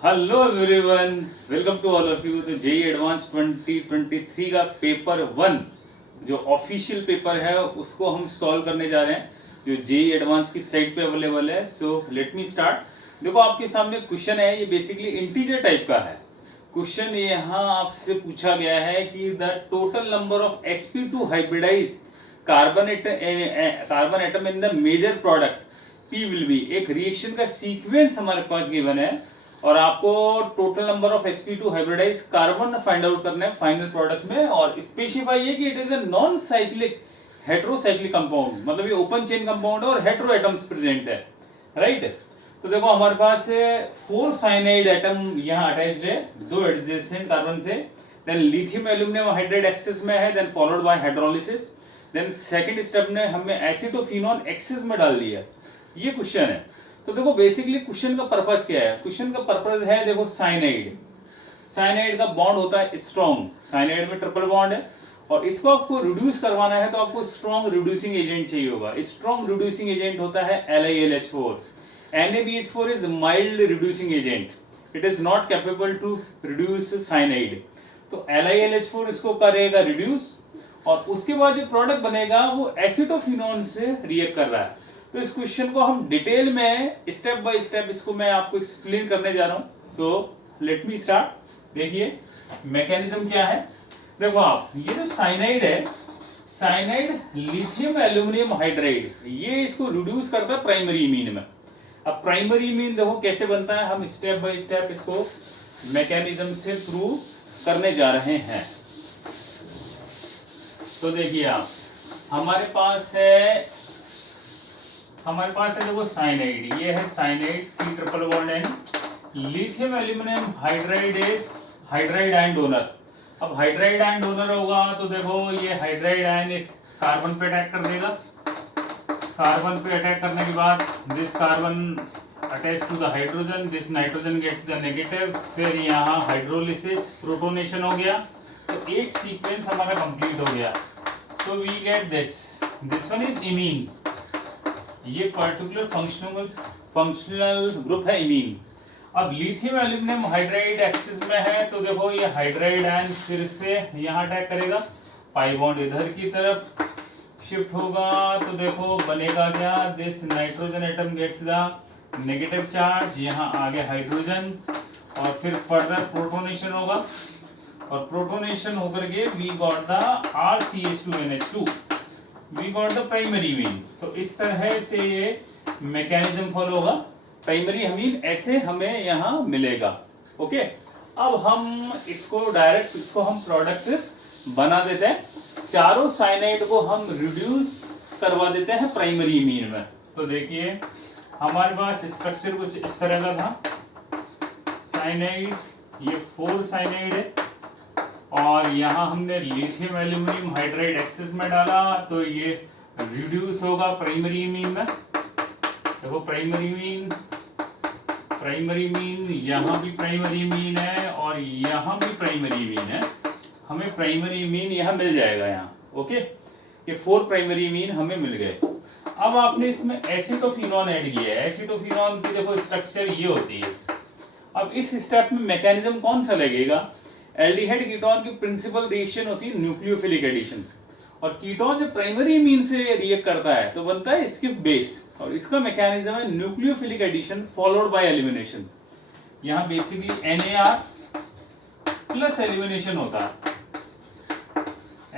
Hello everyone, welcome to all of you. तो JEE advanced 2023 का paper 1 जो official paper है उसको हम सॉल्व करने जा रहे हैं, जो जेई एडवांस की साइट पे अवेलेबल है। So let me start. देखो आपके सामने क्वेश्चन है, ये बेसिकली इंटीजर टाइप का है। क्वेश्चन यहाँ आपसे पूछा गया है कि the total number of sp2 hybridize carbon atom in the major product P will be. एक रिएक्शन का सीक्वेंस हमारे पास गिवन है और आपको total number of sp2 hybridize carbon find out करना है फाइनल प्रोडक्ट में, और स्पेसिफाई है कि it is a non cyclic heterocyclic compound, मतलब ये ओपन चेन कंपाउंड है और हेट्रो एटम्स प्रेजेंट है, राइट। तो देखो हमारे पास 4 साइनाइड एटम यहाँ अटैच्ड है दो एडजेसेंट कार्बन से। Then lithium aluminium hydride excess में है, then followed by hydrolysis. Then second step ने हमें एसिटोफिनॉल एक्सेस में डाल दिया। ये क्वेश्चन है। तो देखो बेसिकली क्वेश्चन का पर्पस क्या है। क्वेश्चन का पर्पस है, देखो साइनाइड, साइनाइड का बॉन्ड होता है स्ट्रॉन्ग, साइनाइड में ट्रिपल बॉन्ड है और इसको आपको रिड्यूस करवाना है तो आपको स्ट्रॉन्ग रिड्यूसिंग एजेंट चाहिए होगा। स्ट्रॉन्ग रिड्यूसिंग एजेंट होता है LiLH4। NaBH4 is mild reducing agent. It is not capable to reduce cyanide. तो LiLH4 इसको करेगा रिड्यूस और उसके बाद जो प्रोडक्ट बनेगा वो एसिटोफिनॉन से रिएक्ट कर रहा है। तो इस क्वेश्चन को हम डिटेल में स्टेप बाय स्टेप इसको मैं आपको एक्सप्लेन करने जा रहा हूँ। So let me start. देखिए मैकेनिज्म क्या है। देखो आप, ये जो साइनाइड है, साइनाइड लिथियम एल्यूमिनियम हाइड्राइड, ये इसको रिड्यूस करता है प्राइमरी इमीन में। अब प्राइमरी इमीन देखो कैसे बनता है, हम स्टेप बाय स्टेप इसको मैकेनिज्म से प्रूव करने जा रहे हैं। तो देखिए आप, हमारे पास है देखो साइनाइड, ये है cyanide C triple bond N। Lithium aluminium hydride is hydride ion donor. अब हाइड्राइड आयन डोनर होगा तो देखो ये हाइड्राइड आयन इस कार्बन पे अटैक कर देगा। कार्बन पे अटैक करने के बाद this carbon attach to the hydrogen, this nitrogen gets the negative, फिर यहाँ हाइड्रोलिसिस, प्रोटोनेशन हो गया। तो एक सीक्वेंस हमारा कंप्लीट हो गया। So we get this one is imine. ये पर्टिकुलर फंक्शनल ग्रुप है इमीन। अब लिथियम एल्यूमिनियम हाइड्राइड एक्सिस में है तो देखो ये हाइड्राइड आयन फिर से यहाँ अटैक करेगा, पाई बॉन्ड इधर की तरफ शिफ्ट होगा तो देखो बनेगा क्या, this nitrogen atom gets the negative charge, यहाँ आगे हाइड्रोजन और फिर फर्दर प्रोटोनेशन होगा और प्रोटोनेशन होकर के we got the RCH2NH2, we got the primary amine. तो इस तरह से ये मैकेनिज्म फॉलो होगा। प्राइमरी अमीन ऐसे हमें यहाँ मिलेगा। ओके, अब हम इसको डायरेक्ट इसको हम प्रोडक्ट बना देते हैं। चारों साइनाइड को हम रिड्यूस करवा देते हैं प्राइमरी अमीन में। तो देखिए हमारे पास स्ट्रक्चर कुछ इस तरह का था। साइनाइड, ये 4 साइनाइड है और यहाँ हमने लिथियम एल्यूमिनियम हाइड्राइड एक्सेस में डाला तो ये रिड्यूस होगा प्राइमरी मीन में। देखो प्राइमरी मीन, यहाँ भी प्राइमरी मीन है और यहाँ भी प्राइमरी मीन है। हमें प्राइमरी मीन यहाँ मिल जाएगा यहाँ। ओके, ये 4 प्राइमरी मीन हमें मिल गए। अब आपने इसमें एसिटोफिनॉन ऐड किया है। एसिटोफिनॉन की देखो स्ट्रक्चर ये होती है। अब इस स्टेप में मैकेनिज्म कौन सा लगेगा। एल्डिहाइड कीटोन की प्रिंसिपल रिएक्शन होती है न्यूक्लियोफिलिक एडिशन, और कीटोन जब प्राइमरी मीन से रिएक्ट करता है तो बनता है स्किफ बेस, और इसका मैकेनिज्म है nucleophilic addition followed by elimination. यहाँ बेसिकली NaR प्लस एलिमिनेशन होता है।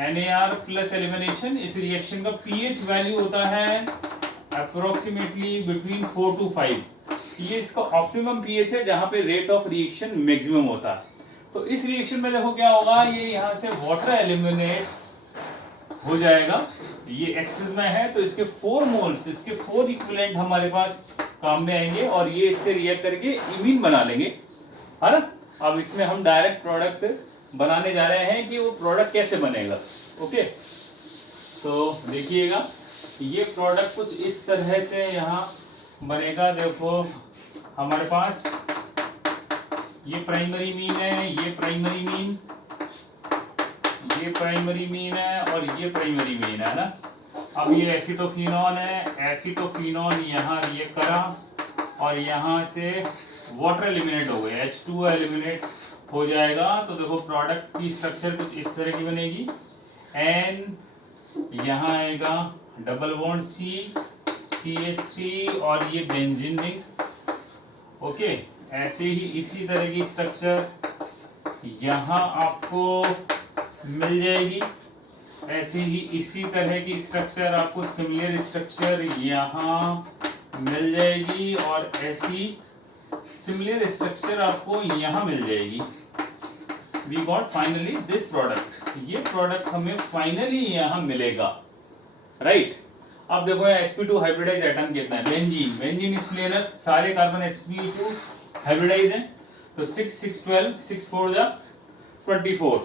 NaR प्लस एलिमिनेशन, इस रिएक्शन का pH वैल्यू होता है अप्रोक्सीमेटली बिटवीन 4 to 5। ये इसका ऑप्टिमम pH है जहां पे रेट ऑफ रिएक्शन मैक्सिमम होता है। तो इस रिएक्शन में देखो क्या होगा, ये यहाँ से वाटर एलिमिनेट हो जाएगा। ये एक्सेस में है तो इसके 4 मोल्स, इसके 4 इक्विवेलेंट हमारे पास काम में आएंगे और ये इससे रिएक्ट करके इमीन बना लेंगे, है ना। अब इसमें हम डायरेक्ट प्रोडक्ट बनाने जा रहे हैं कि वो प्रोडक्ट कैसे बनेगा। ओके, तो देखिएगा ये प्रोडक्ट कुछ इस तरह से यहाँ बनेगा। देखो हमारे पास ये प्राइमरी मीन है, ये प्राइमरी मीन, ये प्राइमरी मीन है और ये प्राइमरी मीन है ना। अब ये एसिटोफिनॉन है, एसिटोफिनॉन यहाँ रिएक्ट करा और यहाँ से वाटर एलिमिनेट हो गए, H2O एलिमिनेट हो जाएगा। तो देखो प्रोडक्ट की स्ट्रक्चर कुछ इस तरह की बनेगी, N यहाँ आएगा डबल बॉन्ड CH3 और ये बेंजीन रिंग। ओके, ऐसे ही इसी तरह की स्ट्रक्चर यहाँ आपको मिल जाएगी, ऐसे ही इसी तरह की स्ट्रक्चर आपको सिमिलर स्ट्रक्चर यहाँ मिल जाएगी और ऐसी सिमिलर स्ट्रक्चर आपको यहाँ मिल जाएगी। We got finally this product, ये प्रोडक्ट हमें फाइनली यहाँ मिलेगा, राइट। अब देखो यहाँ sp2 हाइब्रिडाइज एटम कितना है, बेंजीन, बेंजीन इज प्लेनर, सारे कार्बन sp2 हाइब्रिडाइज हैं, तो 6 6 12 6 4 जा 24।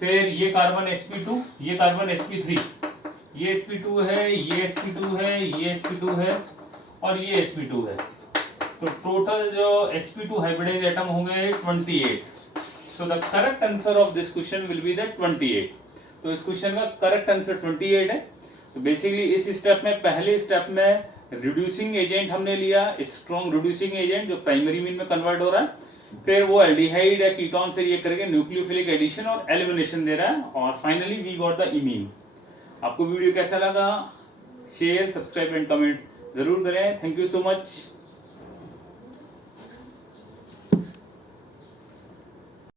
फिर ये कार्बन sp2, ये कार्बन sp3, ये sp2 है, ये sp2 है, ये sp2 है और ये sp2 है। तो टोटल जो sp2 हाइब्रिडाइज एटम होंगे 28। So the correct answer of this question will be that 28। तो इस क्वेश्चन का करेक्ट आंसर 28 है। तो बेसिकली इस स्टेप में, पहले स्टेप में रिड्यूसिंग एजेंट हमने लिया, स्ट्रॉन्ग रिड्यूसिंग एजेंट जो प्राइमरी मीन में कन्वर्ट हो रहा है, फिर वो एल्डिहाइड या कीटोन से ये करके न्यूक्लियोफिलिक एडिशन और एलिमिनेशन दे रहा है, और finally we got the imine. आपको वीडियो कैसा लगा, शेयर, सब्सक्राइब एंड कमेंट जरूर करें। Thank you so much.